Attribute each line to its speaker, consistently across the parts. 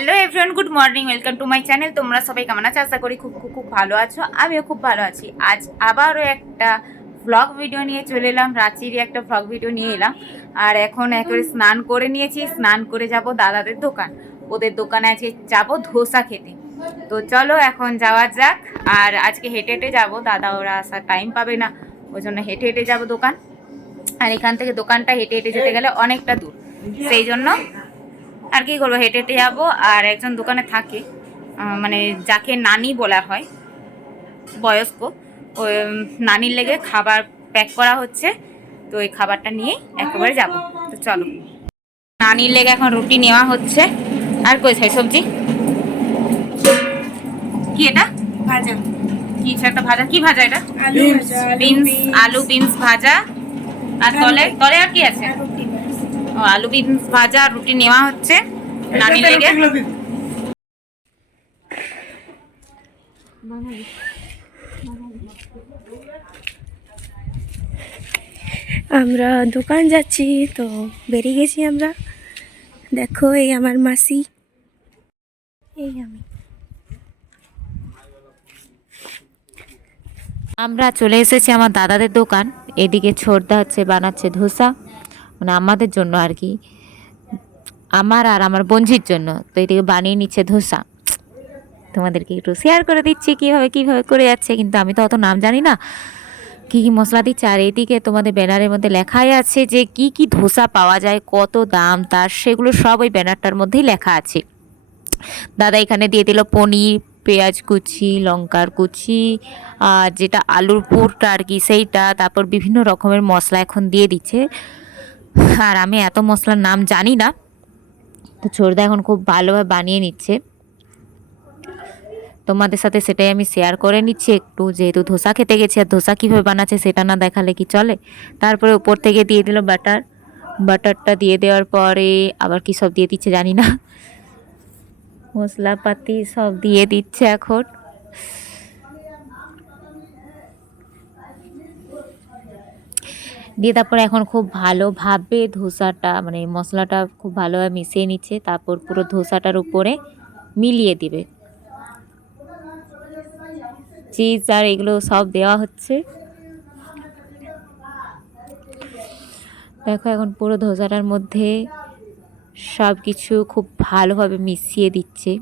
Speaker 1: Hello everyone, good morning, welcome to my channel. তোমরা সবাই কেমন আছো? আশা করি খুব খুব খুব ভালো আছো। আমিও খুব ভালো আছি। আজ আবারও একটা ভ্লগ ভিডিও নিয়ে চলে এলাম। রাঁচিরই একটা ভ্লগ ভিডিও নিয়ে এলাম। আর এখন একেবারে স্নান করে নিয়েছি। স্নান করে যাব দাদাদের দোকান। ওদের দোকানে আজকে যাব ধোসা খেতে। তো চলো এখন যাওয়া যাক। আর আজকে হেঁটে হেঁটে যাব। দাদা ওরা আসার টাইম পাবে না। ওই জন্য হেঁটে হেঁটে যাব দোকান। আর এখান থেকে দোকানটা হেঁটে হেঁটে যেতে গেলে অনেকটা দূর। সেই জন্য আর কি করব হেঁটে হেঁটে যাব। আর একজন দোকানে থাকে মানে যাকে নানি বলা হয় বয়স্ক ওই নানির লেগে খাবার প্যাক করা হচ্ছে। তো ওই খাবারটা নিয়ে একেবারে যাব। তো চলো। নানির লেগে এখন রুটি নেওয়া হচ্ছে। আর কই খাই সবজি? কি এটা?
Speaker 2: ভাজা।
Speaker 1: কি একটা ভাজা? কি ভাজা এটা? বিনস আলু বিনস ভাজা। আর তলে তলে আর কি আছে। ও আলু বিনস ভাজা আর রুটি নেওয়া হচ্ছে লেগে
Speaker 2: আমরা দোকান যাচ্ছি তো বেরিয়ে গেছি আমরা। দেখো এই আমার মাসি। এই আমি।
Speaker 3: আমরা চলে এসেছি আমার দাদাদের দোকান। এদিকে ছোটদা হচ্ছে বানাচ্ছে ধোসা। মানে আমাদের জন্য আর কি। আমার আর আমার বঞ্জির জন্য। তো এদিকে বানিয়ে নিচ্ছে ধোসা। তোমাদেরকে একটু শেয়ার করে দিচ্ছি কীভাবে কীভাবে করে যাচ্ছে, কিন্তু আমি তো অত নাম জানি না। কী কী মশলা দিচ্ছে, আর এইদিকে তোমাদের ব্যানারের মধ্যে লেখাই আছে যে কি কি ধোসা পাওয়া যায়, কত দাম, তার সেগুলো সব ওই ব্যানারটার মধ্যেই লেখা আছে। দাদা এখানে দিয়ে দিল পনির, পেঁয়াজ কুচি, লঙ্কার কুচি, আর যেটা আলুর পুরটা আর কি সেইটা, তারপর বিভিন্ন রকমের মশলা এখন দিয়ে দিচ্ছে। আর আমি এত মশলার নাম জানি না। তো ছোটদা এখন খুব ভালোভাবে বানিয়ে নিচ্ছে। তোমাদের সাথে সেটাই আমি শেয়ার করে নিচ্ছি একটু, যেহেতু ধোসা খেতে গেছি, আর ধোসা কীভাবে বানাচ্ছে সেটা না দেখালে কি চলে? তারপরে উপর থেকে দিয়ে দিল বাটার বাটারটা দিয়ে দেওয়ার পরে আবার কি সব দিয়ে দিচ্ছে জানি না। মশলাপাতি সব দিয়ে দিচ্ছে এখন। দিয়ে তারপরে এখন খুব ভালোভাবে ধোসাটা মানে মশলাটা খুব ভালোভাবে মিশিয়ে নিচ্ছে, তারপর পুরো ধোসাটার উপরে মিলিয়ে দিবে। চিজ আর এগুলো সব দেওয়া হচ্ছে। দেখো এখন পুরো ধোসাটার মধ্যে সব কিছু খুব ভালোভাবে মিশিয়ে দিচ্ছে।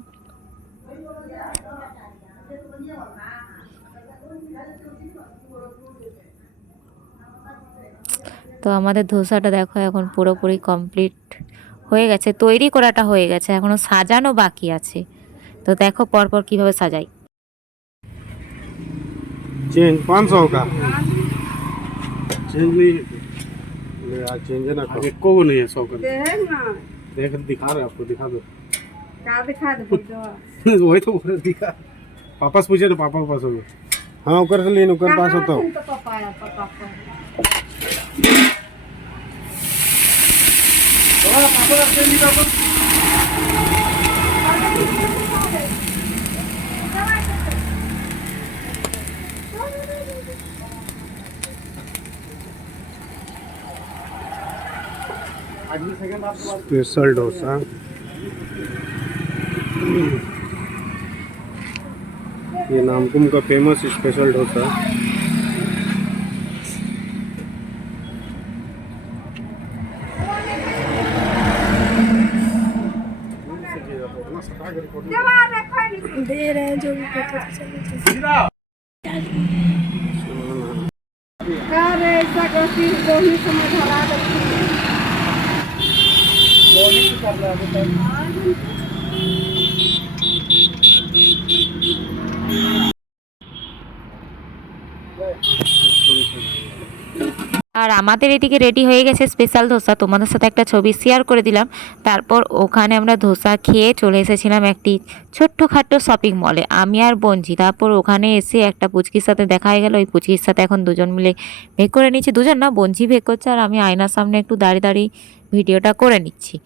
Speaker 3: তো আমাদের ধোসাটা দেখো এখন পুরোপুরি কমপ্লিট হয়ে গেছে তৈরি করাটা হয়ে গেছে এখনো সাজানো বাকি আছে তো দেখো পরপর কিভাবে সাজাই
Speaker 4: चेंज पाँच सौ का चेंज नहीं ले आज चेंज है ना
Speaker 5: आगे को नहीं है सौ का देख दिखा रहे आपको दिखा दो वही तो बोले दिखा पापा से पूछे ना पापा के पास होगा
Speaker 4: हाँ ऊपर से लेन ऊपर पास होता हूँ स्पेशल डोसा। ये नामकुम का फ़ेमस स्पेशल डोसा।
Speaker 2: दे रहे हैं जो भी पता तो चले जाए।
Speaker 3: আর আমাদের এদিকে রেডি হয়ে গেছে স্পেশাল ধোসা। তোমাদের সাথে একটা ছবি শেয়ার করে দিলাম। তারপর ওখানে আমরা ধোসা খেয়ে চলে এসেছিলাম একটি ছোট্টখাট্ট শপিং মলে আমি আর বঞ্জি তারপর ওখানে এসে একটা পুচকির সাথে দেখা হয়ে গেল। ওই পুচকির সাথে এখন দুজন মিলে ভেক করে নিচ্ছি। দুজন না বঞ্জি ভেক করছে আর আমি আয়নার সামনে একটু দাঁড়িয়ে দাঁড়িয়ে ভিডিওটা করে নিচ্ছি।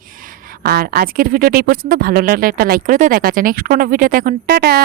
Speaker 3: আর আজকের ভিডিওটা এই পর্যন্ত। ভালো লাগলে একটা লাইক করে তো দেখা যাচ্ছে নেক্সট কোনো ভিডিওতে এখন। টাটা!